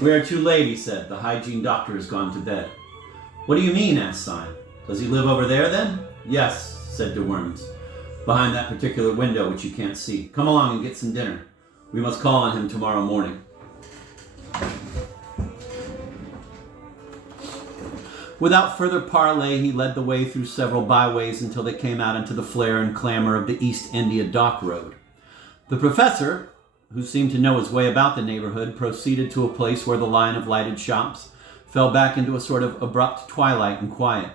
We are too late, he said. The hygiene doctor has gone to bed. What do you mean? Asked Syme. Does he live over there then? Yes, said de Worms. Behind that particular window which you can't see. Come along and get some dinner. We must call on him tomorrow morning. Without further parley, he led the way through several byways until they came out into the flare and clamor of the East India Dock Road. The professor, who seemed to know his way about the neighborhood, proceeded to a place where the line of lighted shops fell back into a sort of abrupt twilight and quiet,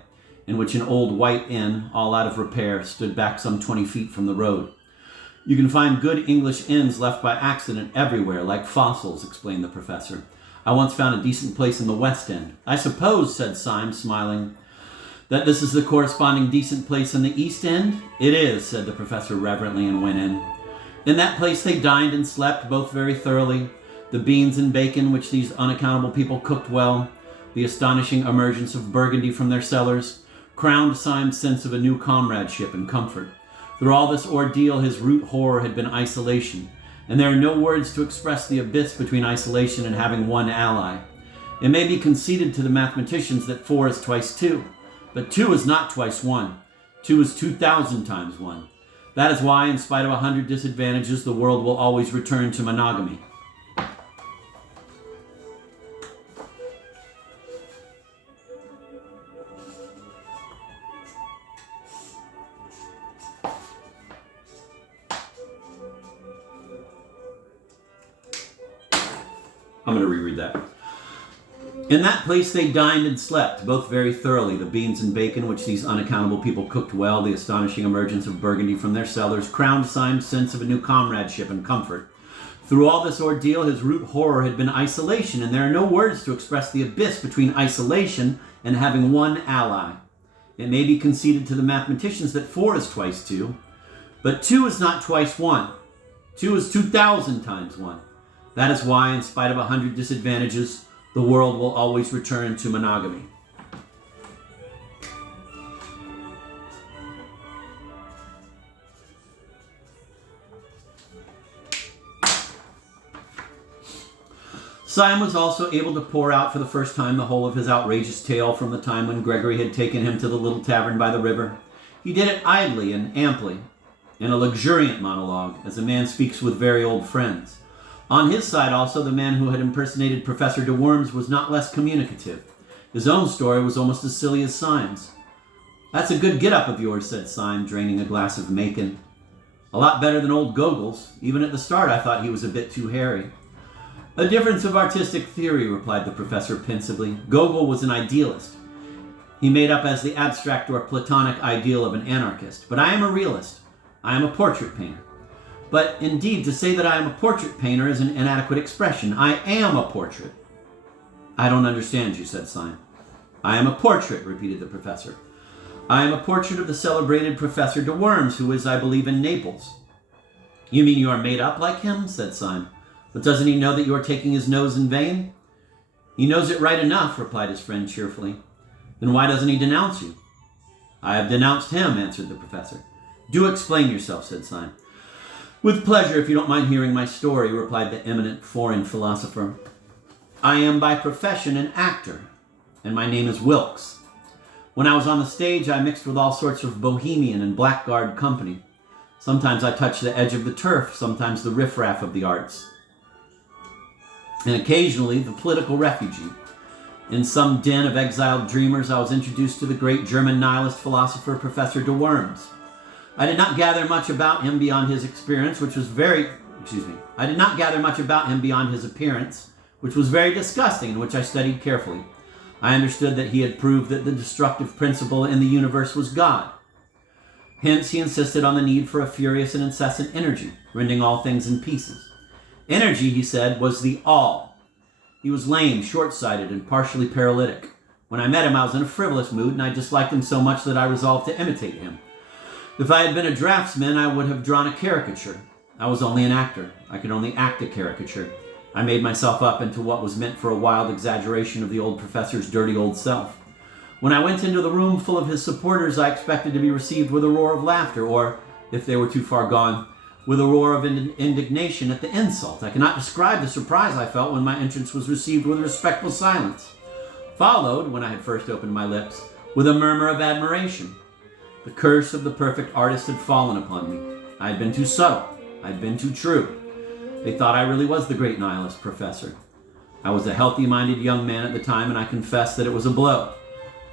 in which an old white inn, all out of repair, stood back some 20 feet from the road. You can find good English inns left by accident everywhere, like fossils, explained the professor. I once found a decent place in the West End. I suppose, said Syme, smiling, that this is the corresponding decent place in the East End? It is, said the professor reverently, and went in. In that place they dined and slept, both very thoroughly. The beans and bacon which these unaccountable people cooked well, the astonishing emergence of Burgundy from their cellars, crowned Syme's sense of a new comradeship and comfort. Through all this ordeal, his root horror had been isolation, and there are no words to express the abyss between isolation and having one ally. It may be conceded to the mathematicians that 4 is twice 2, but 2 is not twice 1. 2 is 2,000 times 1. That is why, in spite of 100 disadvantages, the world will always return to monogamy. I'm going to reread that. In that place they dined and slept, both very thoroughly. The beans and bacon which these unaccountable people cooked well, the astonishing emergence of Burgundy from their cellars, crowned Syme's sense of a new comradeship and comfort. Through all this ordeal, his root horror had been isolation, and there are no words to express the abyss between isolation and having one ally. It may be conceded to the mathematicians that 4 is twice 2, but 2 is not twice 1. 2 is 2,000 times 1. That is why, in spite of 100 disadvantages, the world will always return to monogamy. Syme was also able to pour out for the first time the whole of his outrageous tale from the time when Gregory had taken him to the little tavern by the river. He did it idly and amply, in a luxuriant monologue, as a man speaks with very old friends. On his side also, the man who had impersonated Professor de Worms was not less communicative. His own story was almost as silly as Syme's. That's a good get-up of yours, said Syme, draining a glass of Macon. A lot better than old Gogol's. Even at the start I thought he was a bit too hairy. A difference of artistic theory, replied the professor pensively. Gogol was an idealist. He made up as the abstract or platonic ideal of an anarchist. But I am a realist. I am a portrait painter. But indeed, to say that I am a portrait painter is an inadequate expression. I am a portrait. I don't understand you, said Syme. I am a portrait, repeated the professor. I am a portrait of the celebrated Professor de Worms, who is, I believe, in Naples. You mean you are made up like him, said Syme. But doesn't he know that you are taking his nose in vain? He knows it right enough, replied his friend cheerfully. Then why doesn't he denounce you? I have denounced him, answered the professor. Do explain yourself, said Syme. With pleasure, if you don't mind hearing my story, replied the eminent foreign philosopher. I am by profession an actor, and my name is Wilkes. When I was on the stage, I mixed with all sorts of bohemian and blackguard company. Sometimes I touched the edge of the turf, sometimes the riffraff of the arts, and occasionally the political refugee. In some den of exiled dreamers, I was introduced to the great German nihilist philosopher, Professor de Worms. I did not gather much about him beyond his experience, I did not gather much about him beyond his appearance, which was very disgusting and which I studied carefully. I understood that he had proved that the destructive principle in the universe was God. Hence, he insisted on the need for a furious and incessant energy, rending all things in pieces. Energy, he said, was the all. He was lame, short-sighted, and partially paralytic. When I met him, I was in a frivolous mood, and I disliked him so much that I resolved to imitate him. If I had been a draftsman, I would have drawn a caricature. I was only an actor. I could only act a caricature. I made myself up into what was meant for a wild exaggeration of the old professor's dirty old self. When I went into the room full of his supporters, I expected to be received with a roar of laughter, or, if they were too far gone, with a roar of indignation at the insult. I cannot describe the surprise I felt when my entrance was received with respectful silence, followed, when I had first opened my lips, with a murmur of admiration. The curse of the perfect artist had fallen upon me. I had been too subtle. I had been too true. They thought I really was the great nihilist professor. I was a healthy-minded young man at the time, and I confess that it was a blow.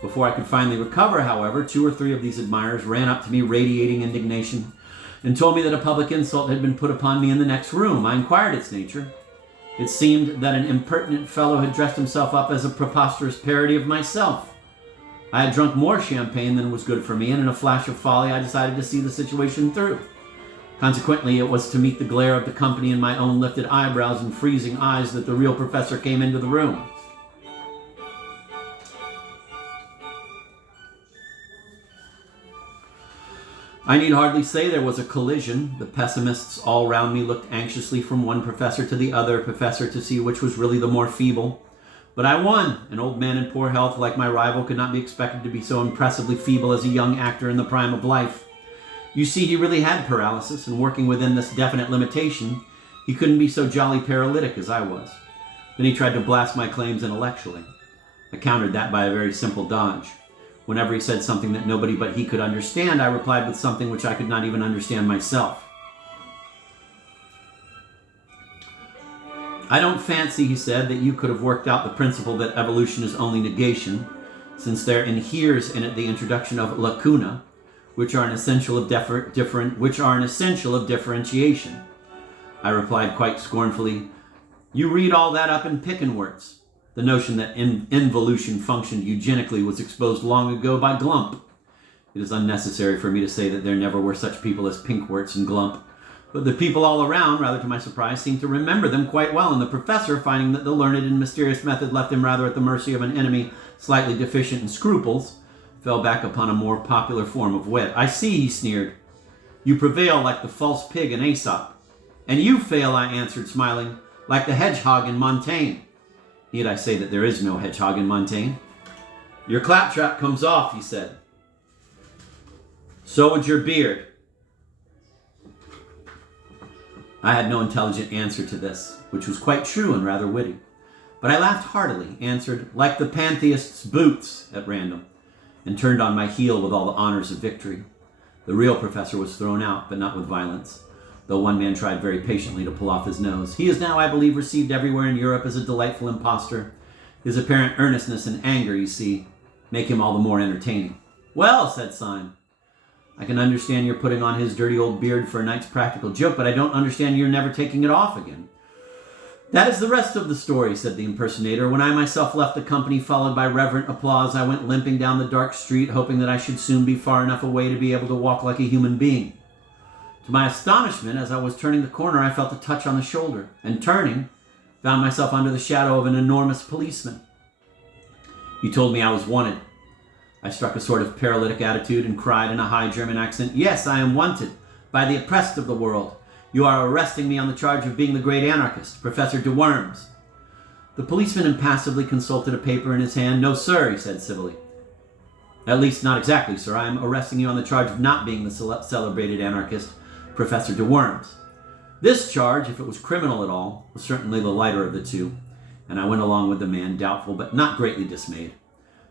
Before I could finally recover, however, 2 or 3 of these admirers ran up to me radiating indignation and told me that a public insult had been put upon me in the next room. I inquired its nature. It seemed that an impertinent fellow had dressed himself up as a preposterous parody of myself. I had drunk more champagne than was good for me, and in a flash of folly I decided to see the situation through. Consequently, it was to meet the glare of the company and my own lifted eyebrows and freezing eyes that the real professor came into the room. I need hardly say there was a collision. The pessimists all round me looked anxiously from one professor to the other professor to see which was really the more feeble. But I won. An old man in poor health like my rival could not be expected to be so impressively feeble as a young actor in the prime of life. You see, he really had paralysis, and working within this definite limitation, he couldn't be so jolly paralytic as I was. Then he tried to blast my claims intellectually. I countered that by a very simple dodge. Whenever he said something that nobody but he could understand, I replied with something which I could not even understand myself. I don't fancy, he said, that you could have worked out the principle that evolution is only negation, since there inheres in it the introduction of lacuna, which are an essential of differentiation. I replied quite scornfully, "You read all that up in Pickenworts. The notion that involution functioned eugenically was exposed long ago by Glump. It is unnecessary for me to say that there never were such people as Pinkworts and Glump, but the people all around, rather to my surprise, seemed to remember them quite well, and the professor, finding that the learned and mysterious method left him rather at the mercy of an enemy slightly deficient in scruples, fell back upon a more popular form of wit. 'I see,' he sneered. 'You prevail like the false pig in Aesop.' 'And you fail,' I answered, smiling, 'like the hedgehog in Montaigne.' Need I say that there is no hedgehog in Montaigne? 'Your claptrap comes off,' he said. 'So would your beard.' I had no intelligent answer to this, which was quite true and rather witty. But I laughed heartily, answered, 'Like the pantheist's boots,' at random, and turned on my heel with all the honors of victory. The real professor was thrown out, but not with violence, though one man tried very patiently to pull off his nose. He is now, I believe, received everywhere in Europe as a delightful impostor. His apparent earnestness and anger, you see, make him all the more entertaining." "Well," said Syme, "I can understand your putting on his dirty old beard for a night's practical joke, but I don't understand your never taking it off again." "That is the rest of the story," said the impersonator. "When I myself left the company, followed by reverent applause, I went limping down the dark street, hoping that I should soon be far enough away to be able to walk like a human being. To my astonishment, as I was turning the corner, I felt a touch on the shoulder, and turning, found myself under the shadow of an enormous policeman. He told me I was wanted. I struck a sort of paralytic attitude and cried in a high German accent, 'Yes, I am wanted, by the oppressed of the world. You are arresting me on the charge of being the great anarchist, Professor de Worms.' The policeman impassively consulted a paper in his hand. 'No, sir,' he said civilly. 'At least, not exactly, sir. I am arresting you on the charge of not being the celebrated anarchist, Professor de Worms.' This charge, if it was criminal at all, was certainly the lighter of the two, and I went along with the man, doubtful but not greatly dismayed.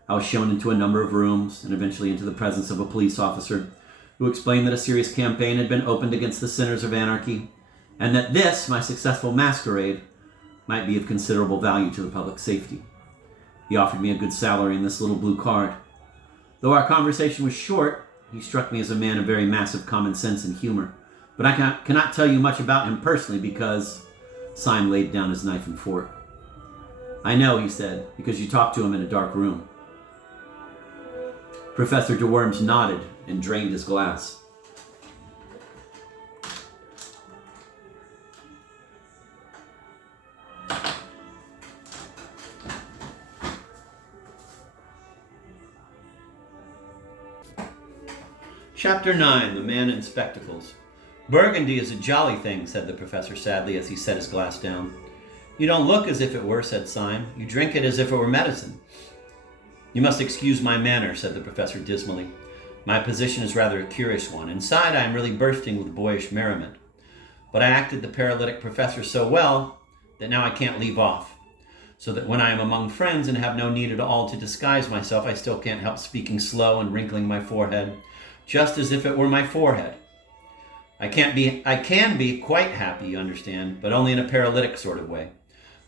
I was shown into a number of rooms, and eventually into the presence of a police officer, who explained that a serious campaign had been opened against the sinners of anarchy, and that this, my successful masquerade, might be of considerable value to the public safety. He offered me a good salary and this little blue card. Though our conversation was short, he struck me as a man of very massive common sense and humor. But I cannot tell you much about him personally because..." Syme laid down his knife and fork. "I know," he said, "because you talked to him in a dark room." Professor de Worms nodded and drained his glass. Chapter 9, The Man in Spectacles. "Burgundy is a jolly thing," said the professor sadly as he set his glass down. "You don't look as if it were," said Syme. "You drink it as if it were medicine." "You must excuse my manner," said the professor dismally. "My position is rather a curious one. Inside I am really bursting with boyish merriment. but I acted the paralytic professor so well that now I can't leave off. So that when I am among friends and have no need at all to disguise myself, I still can't help speaking slow and wrinkling my forehead, just as if it were my forehead. I can be quite happy, you understand, but only in a paralytic sort of way.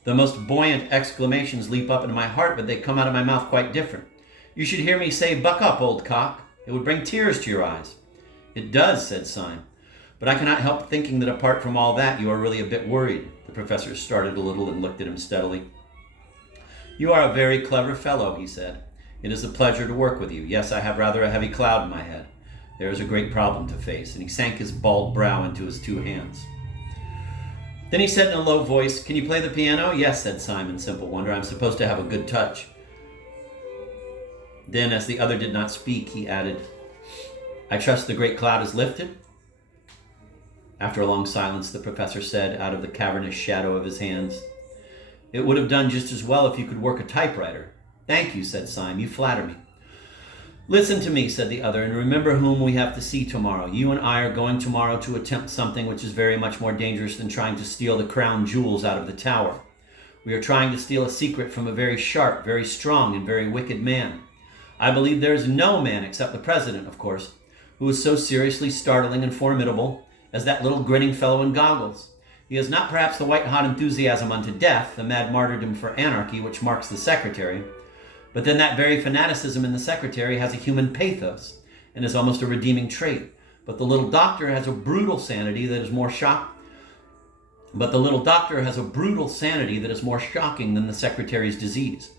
The most buoyant exclamations leap up into my heart, but they come out of my mouth quite different. You should hear me say, "Buck up, old cock." It would bring tears to your eyes. It does, said Syme. But I cannot help thinking that apart from all that, you are really a bit worried. The professor started a little and looked at him steadily. You are a very clever fellow, he said. It is a pleasure to work with you. Yes, I have rather a heavy cloud in my head. There is a great problem to face, and he sank his bald brow into his two hands. Then he said in a low voice, "Can you play the piano?" "Yes," said Syme in simple wonder. "I'm supposed to have a good touch." Then, as the other did not speak, he added, "I trust the great cloud is lifted?" After a long silence, the professor said, out of the cavernous shadow of his hands, "It would have done just as well if you could work a typewriter." "Thank you," said Syme. "You flatter me." "Listen to me," said the other, "and remember whom we have to see tomorrow. You and I are going tomorrow to attempt something which is very much more dangerous than trying to steal the crown jewels out of the tower. We are trying to steal a secret from a very sharp, very strong, and very wicked man. I believe there is no man, except the president, of course, who is so seriously startling and formidable as that little grinning fellow in goggles. He has not perhaps the white-hot enthusiasm unto death, the mad martyrdom for anarchy which marks the secretary, but then that very fanaticism in the secretary has a human pathos and is almost a redeeming trait. But the little doctor has a brutal sanity that is more shocking than the secretary's disease.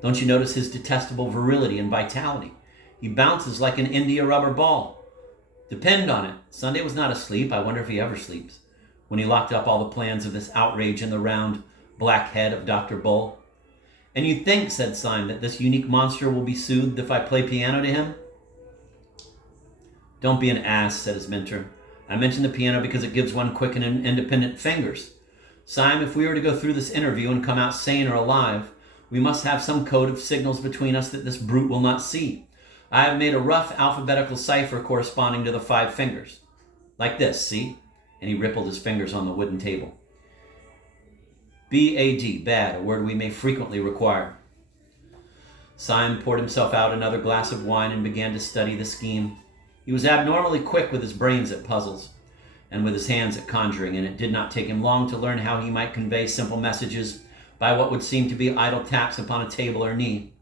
Don't you notice his detestable virility and vitality? He bounces like an India rubber ball. Depend on it, Sunday was not asleep. I wonder if he ever sleeps. When he locked up all the plans of this outrage in the round black head of Dr. Bull. And you think, said Syme, that this unique monster will be soothed if I play piano to him? Don't be an ass, said his mentor. I mention the piano because it gives one quick and independent fingers. Syme, if we were to go through this interview and come out sane or alive, we must have some code of signals between us that this brute will not see. I have made a rough alphabetical cipher corresponding to the 5 fingers. Like this, see? And he rippled his fingers on the wooden table. B-A-D, bad, a word we may frequently require. Syme poured himself out another glass of wine and began to study the scheme. He was abnormally quick with his brains at puzzles and with his hands at conjuring, and it did not take him long to learn how he might convey simple messages by what would seem to be idle taps upon a table or knee.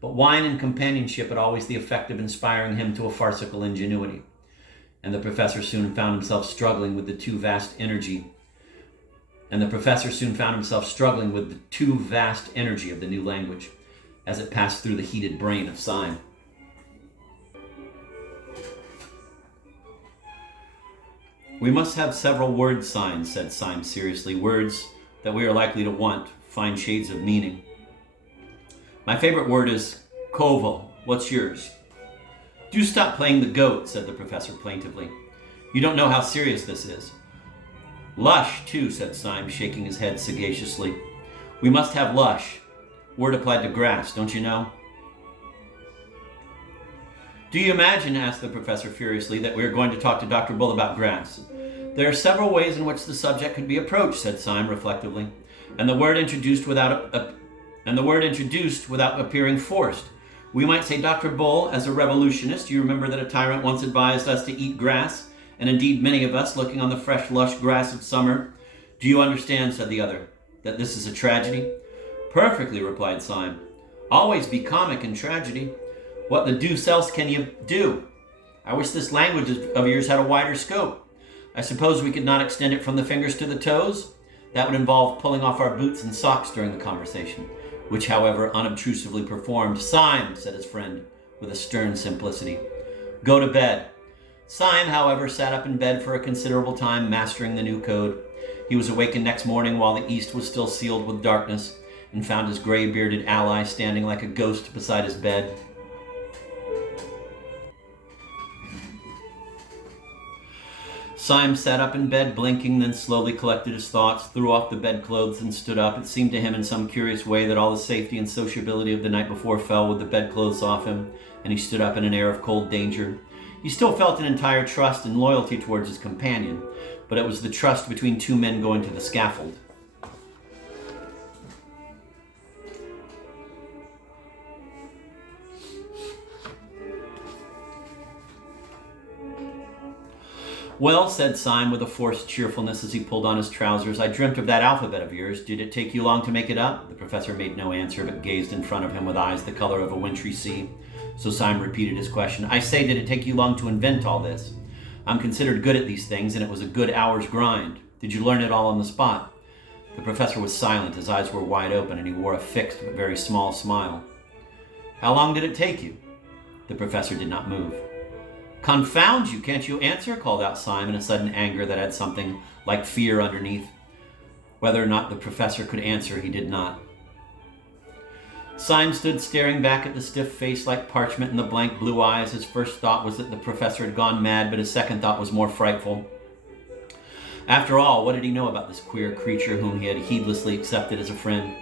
But wine and companionship had always the effect of inspiring him to a farcical ingenuity, and the professor soon found himself struggling with the too vast energy of the new language as it passed through the heated brain of Syme. We must have several word signs, said Syme seriously, words that we are likely to want, fine shades of meaning. My favorite word is Koval. What's yours? Do stop playing the goat, said the professor plaintively. You don't know how serious this is. Lush, too, said Syme, shaking his head sagaciously. We must have lush. Word applied to grass, don't you know? Do you imagine, asked the professor furiously, that we are going to talk to Dr. Bull about grass? There are several ways in which the subject could be approached, said Syme reflectively, and the word introduced without appearing forced. We might say Dr. Bull, as a revolutionist, you remember that a tyrant once advised us to eat grass, and indeed many of us, looking on the fresh, lush grass of summer. Do you understand, said the other, that this is a tragedy? Perfectly, replied Syme. Always be comic in tragedy. What the deuce else can you do? I wish this language of yours had a wider scope. I suppose we could not extend it from the fingers to the toes? That would involve pulling off our boots and socks during the conversation, which, however, unobtrusively performed. Syme, said his friend, with a stern simplicity. Go to bed. Syme, however, sat up in bed for a considerable time, mastering the new code. He was awakened next morning while the east was still sealed with darkness, and found his gray-bearded ally standing like a ghost beside his bed. Syme sat up in bed, blinking, then slowly collected his thoughts, threw off the bedclothes, and stood up. It seemed to him in some curious way that all the safety and sociability of the night before fell with the bedclothes off him, and he stood up in an air of cold danger. He still felt an entire trust and loyalty towards his companion, but it was the trust between two men going to the scaffold. "Well," said Syme with a forced cheerfulness as he pulled on his trousers, "I dreamt of that alphabet of yours. Did it take you long to make it up?" The professor made no answer, but gazed in front of him with eyes the color of a wintry sea. So Syme repeated his question. "I say, did it take you long to invent all this? I'm considered good at these things, and it was a good hour's grind. Did you learn it all on the spot?" The professor was silent. His eyes were wide open, and he wore a fixed but very small smile. "How long did it take you?" The professor did not move. "Confound you, can't you answer?" called out Syme in a sudden anger that had something like fear underneath. Whether or not the professor could answer, he did not. Syme stood staring back at the stiff face like parchment and the blank blue eyes. His first thought was that the professor had gone mad, but his second thought was more frightful. After all, what did he know about this queer creature whom he had heedlessly accepted as a friend?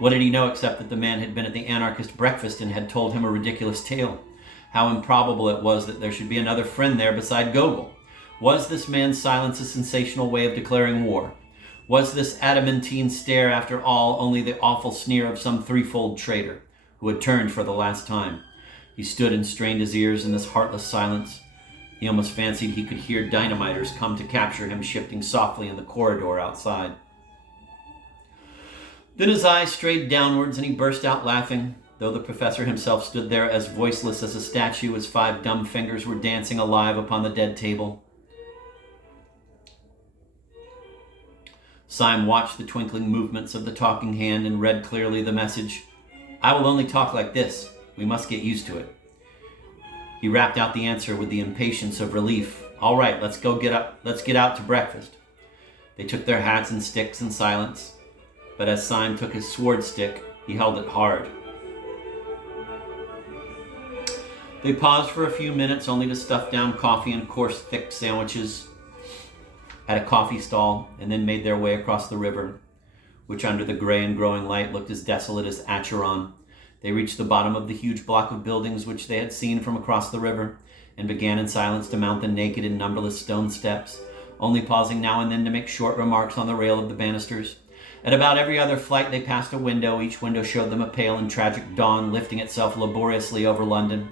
What did he know except that the man had been at the anarchist breakfast and had told him a ridiculous tale? How improbable it was that there should be another friend there beside Gogol. Was this man's silence a sensational way of declaring war? Was this adamantine stare, after all, only the awful sneer of some threefold traitor who had turned for the last time? He stood and strained his ears in this heartless silence. He almost fancied he could hear dynamiters come to capture him, shifting softly in the corridor outside. Then his eyes strayed downwards and he burst out laughing. Though the professor himself stood there as voiceless as a statue, his 5 dumb fingers were dancing alive upon the dead table. Syme watched the twinkling movements of the talking hand and read clearly the message. "I will only talk like this. We must get used to it." He rapped out the answer with the impatience of relief. "All right, let's get out to breakfast." They took their hats and sticks in silence, but as Syme took his sword stick, he held it hard. They paused for a few minutes only to stuff down coffee and coarse, thick sandwiches at a coffee stall, and then made their way across the river, which under the gray and growing light looked as desolate as Acheron. They reached the bottom of the huge block of buildings which they had seen from across the river, and began in silence to mount the naked and numberless stone steps, only pausing now and then to make short remarks on the rail of the banisters. At about every other flight they passed a window. Each window showed them a pale and tragic dawn lifting itself laboriously over London.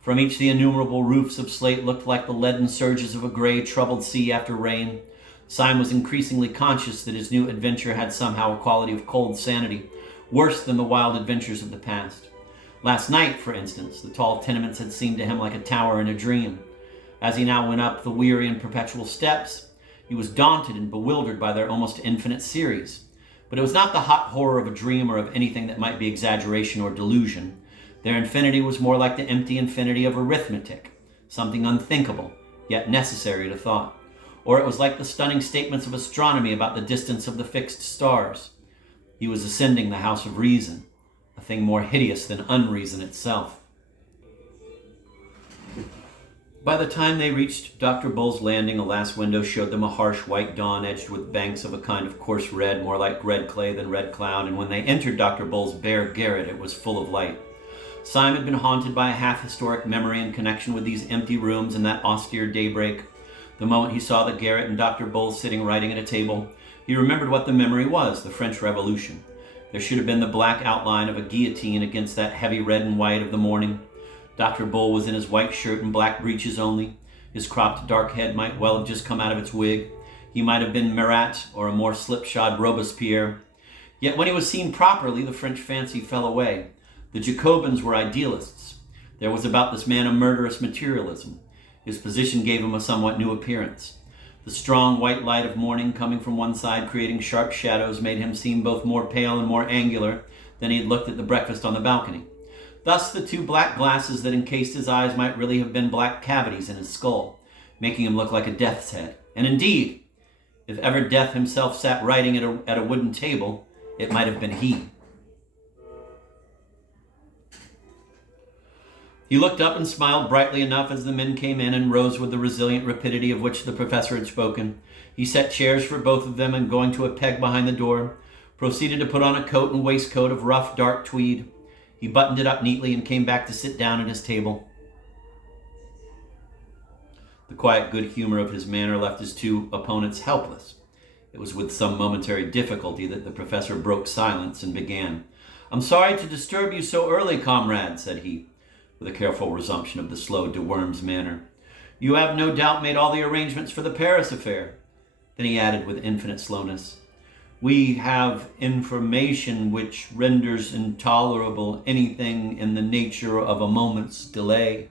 From each the innumerable roofs of slate looked like the leaden surges of a gray, troubled sea after rain. Syme was increasingly conscious that his new adventure had somehow a quality of cold sanity, worse than the wild adventures of the past. Last night, for instance, the tall tenements had seemed to him like a tower in a dream. As he now went up the weary and perpetual steps, he was daunted and bewildered by their almost infinite series. But it was not the hot horror of a dream or of anything that might be exaggeration or delusion. Their infinity was more like the empty infinity of arithmetic, something unthinkable, yet necessary to thought. Or it was like the stunning statements of astronomy about the distance of the fixed stars. He was ascending the house of reason, a thing more hideous than unreason itself. By the time they reached Dr. Bull's landing, a last window showed them a harsh white dawn edged with banks of a kind of coarse red, more like red clay than red cloud, and when they entered Dr. Bull's bare garret, it was full of light. Syme had been haunted by a half-historic memory in connection with these empty rooms and that austere daybreak. The moment he saw the garret and Dr. Bull sitting writing at a table, he remembered what the memory was, the French Revolution. There should have been the black outline of a guillotine against that heavy red and white of the morning. Dr. Bull was in his white shirt and black breeches only. His cropped dark head might well have just come out of its wig. He might have been Marat or a more slipshod Robespierre. Yet when he was seen properly, the French fancy fell away. The Jacobins were idealists. There was about this man a murderous materialism. His position gave him a somewhat new appearance. The strong white light of morning coming from one side, creating sharp shadows, made him seem both more pale and more angular than he had looked at the breakfast on the balcony. Thus the 2 black glasses that encased his eyes might really have been black cavities in his skull, making him look like a death's head. And indeed, if ever Death himself sat writing at a wooden table, it might have been he. He looked up and smiled brightly enough as the men came in and rose with the resilient rapidity of which the professor had spoken. He set chairs for both of them and, going to a peg behind the door, proceeded to put on a coat and waistcoat of rough, dark tweed. He buttoned it up neatly and came back to sit down at his table. The quiet good humor of his manner left his two opponents helpless. It was with some momentary difficulty that the professor broke silence and began. "I'm sorry to disturb you so early, comrade," said he, with a careful resumption of the slow de Worms manner. "You have no doubt made all the arrangements for the Paris affair." Then he added with infinite slowness, "We have information which renders intolerable anything in the nature of a moment's delay."